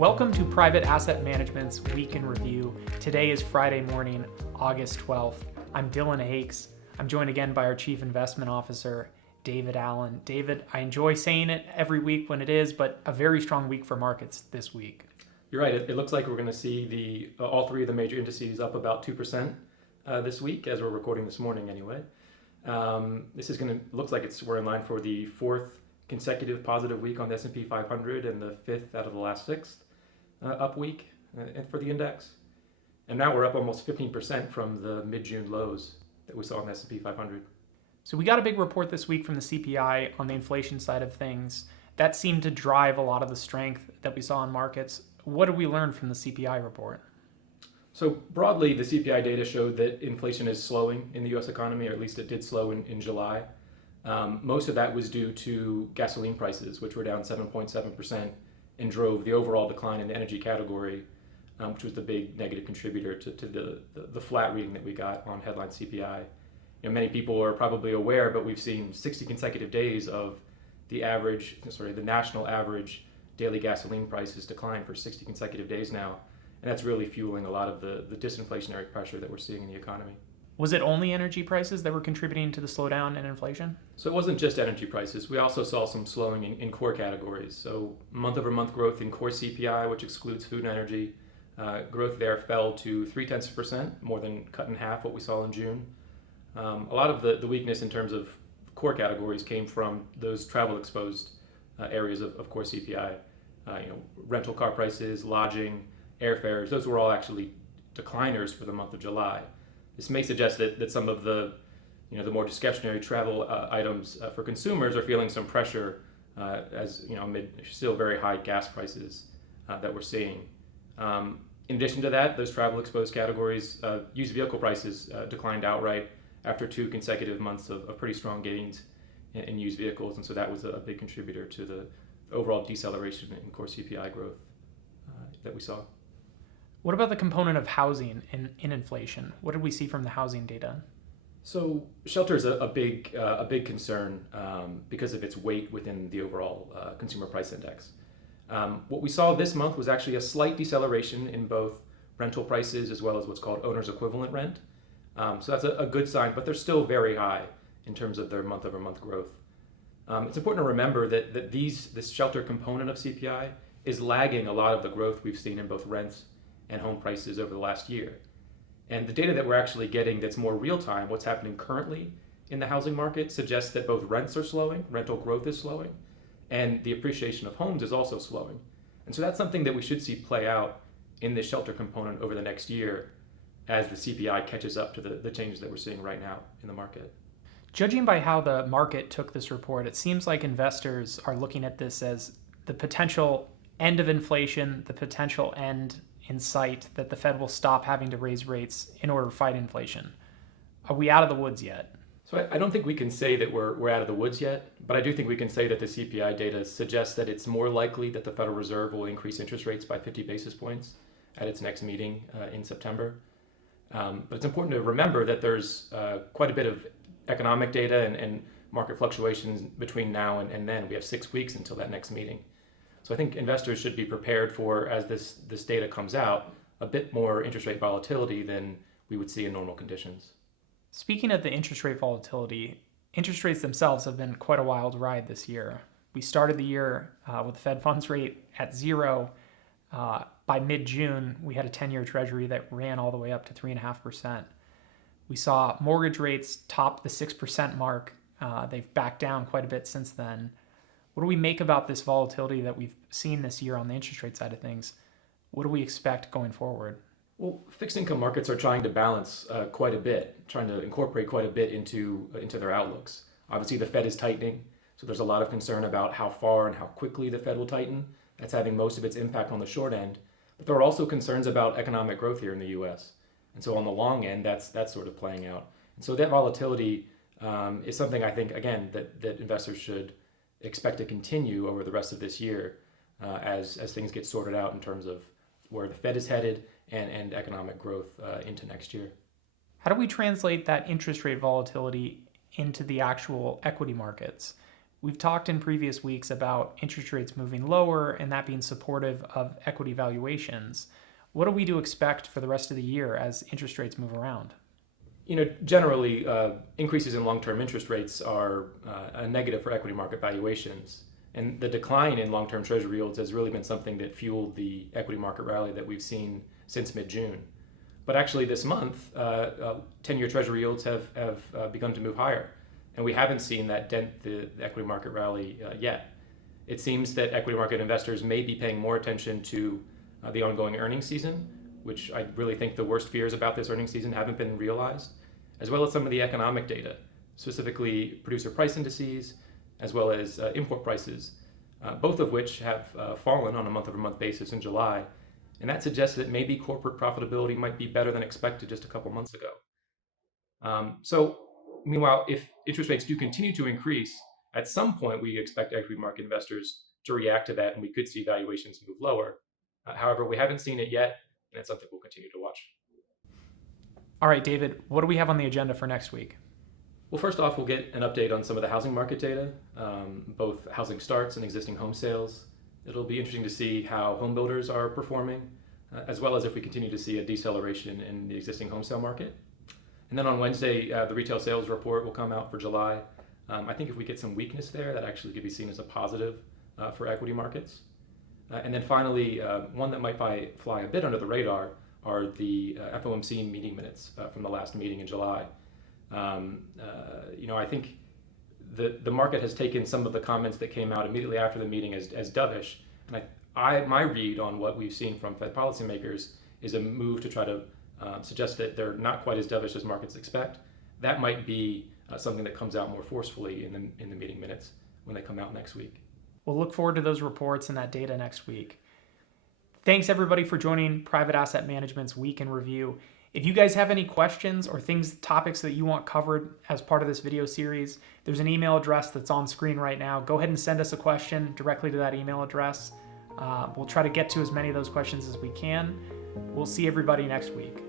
Welcome to Private Asset Management's Week in Review. Today is Friday morning, August 12th. I'm Dillon Hakes. I'm joined again by our Chief Investment Officer, David Allen. David, I enjoy saying it every week when it is, but a very strong week for markets this week. You're right. It looks like we're going to see all three of the major indices up about 2% this week, as we're recording this morning anyway. This is going to looks like we're in line for the fourth consecutive positive week on the S&P 500 and the fifth out of the last six up week for the index. And now we're up almost 15% from the mid-June lows that we saw in the S&P 500. So we got a big report this week from the CPI on the inflation side of things. That seemed to drive a lot of the strength that we saw in markets. What did we learn from the CPI report? So broadly, the CPI data showed that inflation is slowing in the U.S. economy, or at least it did slow in July. Most of that was due to gasoline prices, which were down 7.7% and drove the overall decline in the energy category, which was the big negative contributor to the flat reading that we got on headline CPI. Many people are probably aware, but we've seen 60 consecutive days of the national average daily gasoline prices decline for 60 consecutive days now. And that's really fueling a lot of the disinflationary pressure that we're seeing in the economy. Was it only energy prices that were contributing to the slowdown in inflation? So it wasn't just energy prices. We also saw some slowing in core categories. So month-over-month growth in core CPI, which excludes food and energy, growth there fell to 0.3%, more than cut in half what we saw in June. A lot of the weakness in terms of core categories came from those travel-exposed areas of core CPI. Rental car prices, lodging, airfares, those were all actually decliners for the month of July. This may suggest that some of the more discretionary travel items for consumers are feeling some pressure amid still very high gas prices that we're seeing. In addition to that, those travel-exposed categories, used vehicle prices declined outright after 2 consecutive months of pretty strong gains in used vehicles, and so that was a big contributor to the overall deceleration in core CPI growth that we saw. What about the component of housing in inflation? What did we see from the housing data? So shelter is a big concern because of its weight within the overall consumer price index. What we saw this month was actually a slight deceleration in both rental prices as well as what's called owner's equivalent rent. So that's a good sign, but they're still very high in terms of their month-over-month growth. It's important to remember that this shelter component of CPI is lagging a lot of the growth we've seen in both rents and home prices over the last year. And the data that we're actually getting that's more real-time, what's happening currently in the housing market, suggests that both rents are slowing, rental growth is slowing, and the appreciation of homes is also slowing. And so that's something that we should see play out in the shelter component over the next year as the CPI catches up to the changes that we're seeing right now in the market. Judging by how the market took this report, it seems like investors are looking at this as the potential end of inflation, the potential end in sight, that the Fed will stop having to raise rates in order to fight inflation. Are we out of the woods yet? So I don't think we can say that we're out of the woods yet, but I do think we can say that the CPI data suggests that it's more likely that the Federal Reserve will increase interest rates by 50 basis points at its next meeting in September. But it's important to remember that there's quite a bit of economic data and market fluctuations between now and then. We have 6 weeks until that next meeting. So I think investors should be prepared for, as this data comes out, a bit more interest rate volatility than we would see in normal conditions. Speaking of the interest rate volatility, interest rates themselves have been quite a wild ride this year. We started the year with the Fed funds rate at 0. By mid-June, we had a 10-year Treasury that ran all the way up to 3.5%. We saw mortgage rates top the 6% mark. They've backed down quite a bit since then. What do we make about this volatility that we've seen this year on the interest rate side of things? What do we expect going forward? Well, fixed income markets are trying to balance quite a bit, trying to incorporate quite a bit into their outlooks. Obviously, the Fed is tightening, so there's a lot of concern about how far and how quickly the Fed will tighten. That's having most of its impact on the short end. But there are also concerns about economic growth here in the U.S. And so on the long end, that's sort of playing out. And so that volatility is something I think, again, that investors should expect to continue over the rest of this year as things get sorted out in terms of where the Fed is headed and economic growth into next year. How do we translate that interest rate volatility into the actual equity markets? We've talked in previous weeks about interest rates moving lower and that being supportive of equity valuations. What are we to expect for the rest of the year as interest rates move around? Generally, increases in long-term interest rates are a negative for equity market valuations. And the decline in long-term treasury yields has really been something that fueled the equity market rally that we've seen since mid-June. But actually this month, 10-year treasury yields have begun to move higher. And we haven't seen that dent the equity market rally yet. It seems that equity market investors may be paying more attention to the ongoing earnings season, which I really think the worst fears about this earnings season haven't been realized, as well as some of the economic data, specifically producer price indices, as well as import prices, both of which have fallen on a month-over-month basis in July. And that suggests that maybe corporate profitability might be better than expected just a couple months ago. Meanwhile, if interest rates do continue to increase, at some point we expect equity market investors to react to that, and we could see valuations move lower. However, we haven't seen it yet, and it's something we'll continue to watch. All right, David, what do we have on the agenda for next week? Well, first off, we'll get an update on some of the housing market data, both housing starts and existing home sales. It'll be interesting to see how home builders are performing, as well as if we continue to see a deceleration in the existing home sale market. And then on Wednesday, the retail sales report will come out for July. I think if we get some weakness there, that actually could be seen as a positive for equity markets. And then finally, one that might fly a bit under the radar are the FOMC meeting minutes from the last meeting in July. I think the market has taken some of the comments that came out immediately after the meeting as dovish. And my read on what we've seen from Fed policymakers is a move to try to suggest that they're not quite as dovish as markets expect. That might be something that comes out more forcefully in the meeting minutes when they come out next week. We'll look forward to those reports and that data next week. Thanks everybody for joining Private Asset Management's Week in Review. If you guys have any questions or topics that you want covered as part of this video series, there's an email address that's on screen right now. Go ahead and send us a question directly to that email address. We'll try to get to as many of those questions as we can. We'll see everybody next week.